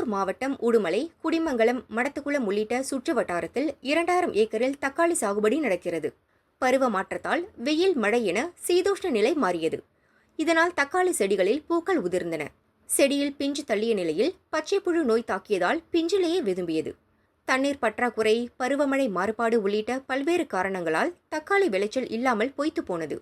கரூர் மாவட்டம் உடுமலை குடிமங்கலம் மடத்துக்குளம் உள்ளிட்ட சுற்று வட்டாரத்தில் இரண்டாயிரம் ஏக்கரில் தக்காளி சாகுபடி நடக்கிறது. பருவ மாற்றத்தால் வெயில் மழை என சீதோஷ்ண நிலை மாறியது. இதனால் தக்காளி செடிகளில் பூக்கள் உதிர்ந்தன. செடியில் பிஞ்சு தள்ளிய நிலையில் பச்சைப்புழு நோய் தாக்கியதால் பிஞ்சிலேயே விரும்பியது தண்ணீர் பற்றாக்குறை பருவமழை மாறுபாடு உள்ளிட்ட பல்வேறு காரணங்களால் தக்காளி விளைச்சல் இல்லாமல் பொய்த்து போனது.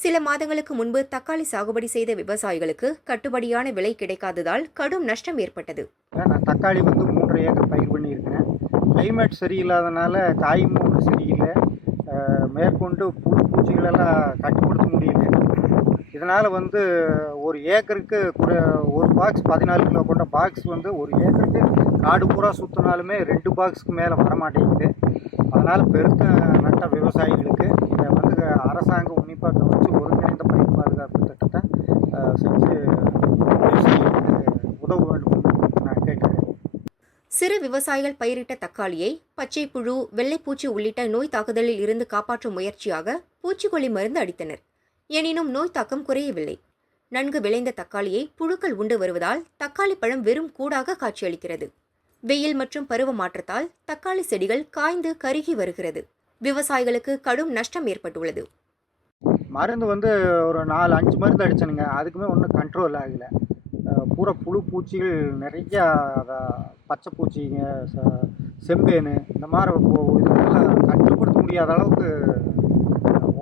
சில மாதங்களுக்கு முன்பு தக்காளி சாகுபடி செய்த விவசாயிகளுக்கு கட்டுப்படியான விலை கிடைக்காததால் கடும் நஷ்டம் ஏற்பட்டது. நான் தக்காளி வந்து மூன்று ஏக்கர் பயிர் பண்ணியிருக்கிறேன். கிளைமேட் சரியில்லாதனால காய் ஒன்றும் சரியில்லை. மேற்கொண்டு புழு பூச்சிகளெல்லாம் கட்டுப்படுத்த முடியல. இதனால் வந்து ஒரு ஏக்கருக்கு ஒரு பாக்ஸ் பதினாலு கிலோ கொண்ட பாக்ஸ் வந்து ஒரு ஏக்கருக்கு காடு பூரா சுற்றினாலுமே ரெண்டு பாக்ஸுக்கு மேலே வரமாட்டேங்குது. அதனால் பெருத்த நட்ட விவசாயிகளுக்கு. இதை வந்து அரசாங்கம் செஞ்சு உதவ வேண்டும் நான் கேட்கிறேன். சிறு விவசாயிகள் பயிரிட்ட தக்காளியை பச்சை புழு வெள்ளைப்பூச்சி உள்ளிட்ட நோய் தாக்குதலில் இருந்து காப்பாற்றும் முயற்சியாக பூச்சிக்கொல்லி மருந்து அடித்தனர். எனினும் நோய் தாக்கம் குறையவில்லை. நன்கு விளைந்த தக்காளியை புழுக்கள் உண்டு வருவதால் தக்காளி பழம் வெறும் கூடாக காட்சியளிக்கிறது. வெயில் மற்றும் பருவ மாற்றத்தால் தக்காளி செடிகள் காய்ந்து கருகி வருகிறது. விவசாயிகளுக்கு கடும் நஷ்டம் ஏற்பட்டுள்ளது. மருந்து வந்து ஒரு நாலு அஞ்சு மருந்து அடித்தனுங்க அதுக்குமே ஒன்றும் கண்ட்ரோல் ஆகலை. பூரா புழு பூச்சிகள் நிறையா அதை பச்சை பூச்சிங்க ச- செம்பேனு இந்த மாதிரி இதெல்லாம் கட்டுப்படுத்த முடியாத அளவுக்கு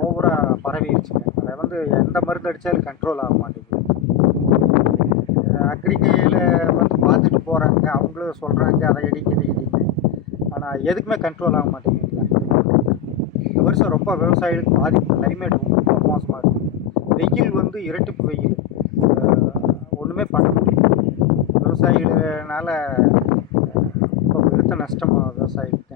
ஓவராக பரவிடுச்சுங்க அதை வந்து எந்த மருந்து அடித்தாலும் கண்ட்ரோல் ஆக மாட்டேங்குது. அக்ரிகையில் வந்து பார்த்துட்டு போகிறாங்க அவங்களும் சொல்கிறாங்க அதை அடிக்கிறது இடிக்குது. ஆனால் எதுக்குமே கண்ட்ரோல் ஆக மாட்டேங்குது இந்த வருஷம் ரொம்ப விவசாயிகளுக்கு பாதிப்பு. கிளைமேட் ரொம்ப மோசமாக இருக்குது வெயில் வந்து இரட்டிப்பு வெயில் ஒன்றுமே பண்ண முடியல. விவசாயிகளால் ரொம்ப பெருத்த நஷ்டம் விவசாயிகள்?